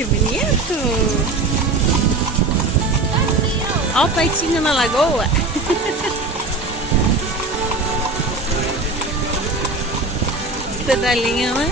que bonito! Olha o peitinho na lagoa. Os pedalinhos, né?